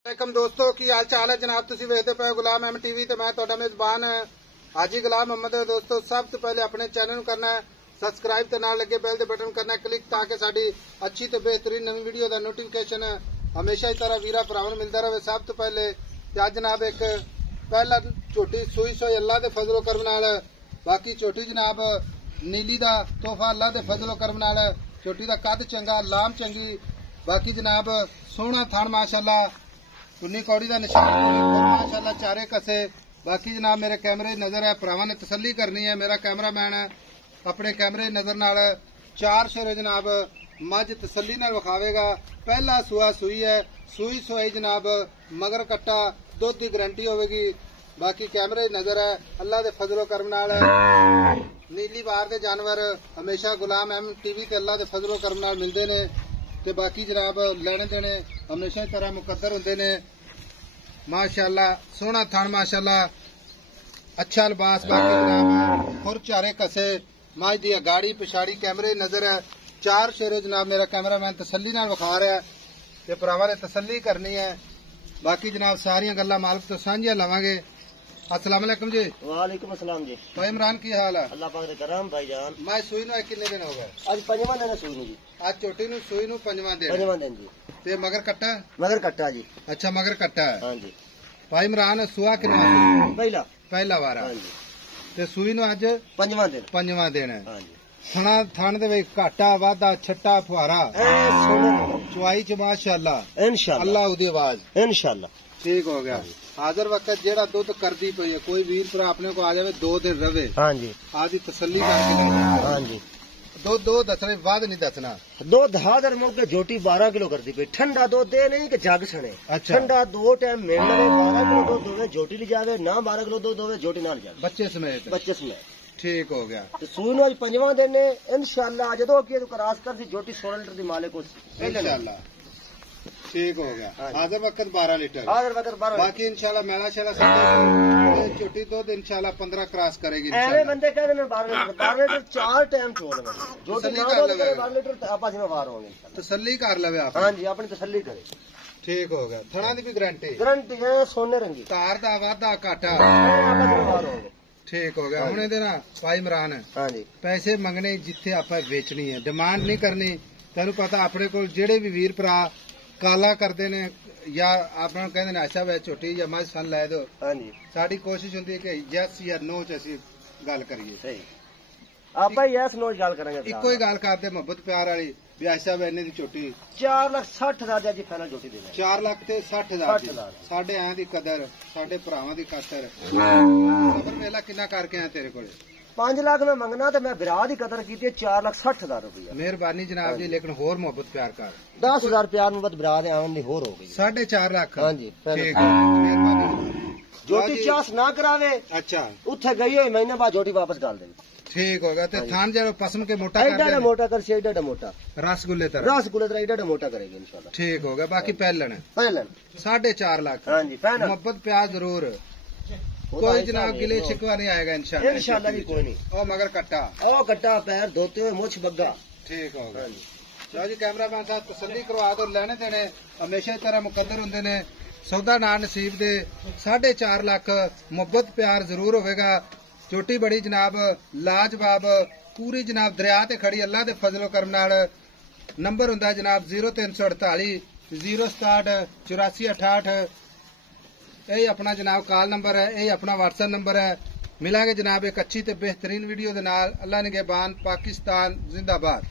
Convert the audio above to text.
वालेकुम दोस्तों की हाल चाल है जनाब। तुसी वेखदे पे गुलाम अहमद टीवी ते मैं तुहाडा मेजबान हाजी गुलाम मोहम्मद। दोस्तों सब तो पहले अपने चैनल नूं करना है सबसक्राइब ते नाल लगे बेल दे बटन करना है क्लिक ताकि साडी अच्छी ते बेहतरीन नवी वीडियो दा नोटिफिकेशन हमेशा ही तरह वीरा भरावां नूं मिलदा रहे। सब तो पहले आज जनाब एक पहला झोटी सूई सोई अल्लाह दे फजलो करम नाल, बाकी झोटी जनाब नीली दा तोहफा अल्लाह दे फजलो करम नाल। झोटी दा कद चंगा लाम चंगी, बाकी जनाब सोहना थण माशाअल्लाह, कुन्नी कौड़ी का निशान माशाअल्लाह चारे कसे। बाकी जनाब मेरे कैमरे नजर है, भरावां ने तसल्ली करनी है। मेरा कैमरामैन अपने कैमरे नजर नाल चार शेरे जनाब मझ तसल्ली नाल विखावेगा। पहला सुआ सुई है, सुई सुई जनाब मगर कट्टा दुध की गारंटी होगी। बाकी कैमरे नजर है अल्लाह दे फजलो करम नाल। नीली बार के जानवर हमेशा गुलाम अहमद टीवी ते अल्लाह दे फजलो करम नाल मिलते ने ते बाकी जनाब लेने देने हमेशा ही तरह मुकद्दर होंदे ने। माशाअल्लाह सोहना थण माशाअल्लाह अच्छा लिबास। बाकी जनाब खुर चारे कसे मझ दी गाड़ी पिछाड़ी कैमरे नजर है। चार शेरे जनाब मेरा कैमरामैन तसल्ली नाल विखा रहा है ते भरावां ने तसल्ली करनी है। बाकी जनाब सारियां गल्लां मालिक तो साझियां लवांगे। अस्सलाम वालेकुम जी। वालेकुम अस्सलाम जी। भाई इमरान की हाल है? अल्लाह पाक दे करम भाईजान। मैं सूई नूं कितने दिन हो गए? आज पंजवां दिन सूई नूं जी। आज चोटी नूं सूई नूं पंजवां दिन जी। ते मगर कट्टा? मगर कट्टा जी। अच्छा मगर कट्टा है। हां जी। भाई इमरान सुआ कितना? पहला वार। हां जी। ते सूई नूं अज पंजवां दिन है। हां जी। थण दे विच घाटा वाधा छट्टा फुहारा चुआई च माशाअल्लाह इंशाअल्लाह अल्लाह उदी आवाज इंशाअल्लाह ठीक हो गया। हाजिर वक्त जेड़ा दुध करदी पई है, कोई वीर भरा अपने को आ जावे 2 दिन रवे। हां जी। आदि तसल्ली करके। हां जी। दो दसने बाद नहीं दसना। दूध हादर मुके झोटी 12 किलो करती पई। ठंडा दूध दे नहीं कि जग सने। अच्छा। ठंडा 2 टाइम मिल रहे 12 किलो दूध होवे झोटी ले जावे ना 12 किलो दूध होवे झोटी ना ले जावे बच्चे समेत। ठीक हो गया। तो सूई नूं अज पंजवां दिन ने इंशाअल्लाह जदों कि क्रॉस कर दी झोटी 16 लीटर दी मालिक हो इंशाअल्लाह। ठीक हो गया। हाजिर वक्त 12 लीटर। बाकी इंशाल्लाह मेला शेला सब छोटी दूध इंशाल्लाह 15 क्रॉस करेगी। ऐसे बंदे कहते हैं 12 लीटर 4 टाइम छोड़ जो 12 लीटर आपस में वार होंगे। तसल्ली कर लवे आप। हां जी अपनी तसल्ली करे। ठीक हो गया। थणा दी भी गारंटी है सोने रंगी तार दा वाधा घाटा आपस में वार होंगे। ठीक हो गया। हुण इहदे ना भाई इमरान हां जी पैसे मंगने जिथे आपां बेचनी है, डिमांड नहीं करनी। तैनूं पता अपने कोल जेड़े भी वीर भरा काला करते ने या अपना कहते ने अच्छा वे झोटी या मझ सन लै दो। हां जी साडी कोशिश हुंदी है कि यस या नो च असीं गल करिए। सही आपा यस नो गल करांगे। इक्को ही गल करदे मुहब्बत प्यार वाली भी अच्छा वे इन्ने दी झोटी 4,60,000 जी फाइनल झोटी दे 4,60,000 साडे आं दी कदर साडे भरावां दी खातर सबर वेला किन्ना करके आए तेरे कोले? 5 लाख में मंगना तो मैं बिरा की कदर की 4,60,000 रुपया। मेहरबानी जनाब जी, लेकिन होर मोहब्बत प्यार कर 10,000 प्यार मोहब्बत बिरा दे आवन दी होर हो गई 4.5 लाख। हां जी ठीक है मेहरबानी। जोटी चास ना करावे अच्छा उथे गई होई महीने बाद जोटी वापस डाल दे। ठीक हो गया। ते थान जेड़ो पसम के मोटा कर एडा मोटा कर से एडा मोटा रसगुल्ले तरह एडा मोटा करेगी इंशाल्लाह। ठीक हो गया। बाकी पहलन 4.5 लाख। हां जी पहलन मोहब्बत प्यार जरूर। कोई जनाब गिले शिकवा नहीं आएगा इंशाल्लाह। इंशाल्लाह जी कोई नहीं। ओ मगर कट्टा पैर धोते हुए मुछ बग्गा। ठीक हो गया। चलो जी कैमरामैन साहब तसल्ली करवा दो। लेने देने हमेशा ही तरह मुकद्दर होंदे ने। सौदा ना नसीब दे 4.5 लाख मुहब्बत प्यार जरूर होगा। चोटी बड़ी जनाब लाजवाब पूरी जनाब दरिया ते खड़ी अल्लाह दे फजलो करम नाल। नंबर हुंदा जनाब 0348 067 8468। यही अपना जनाब कॉल नंबर है, यही अपना व्हाट्सएप नंबर है। मिलांगे जनाब एक अच्छी ते बेहतरीन वीडियो दे नाल। अल्लाह निगहबान। पाकिस्तान जिंदाबाद।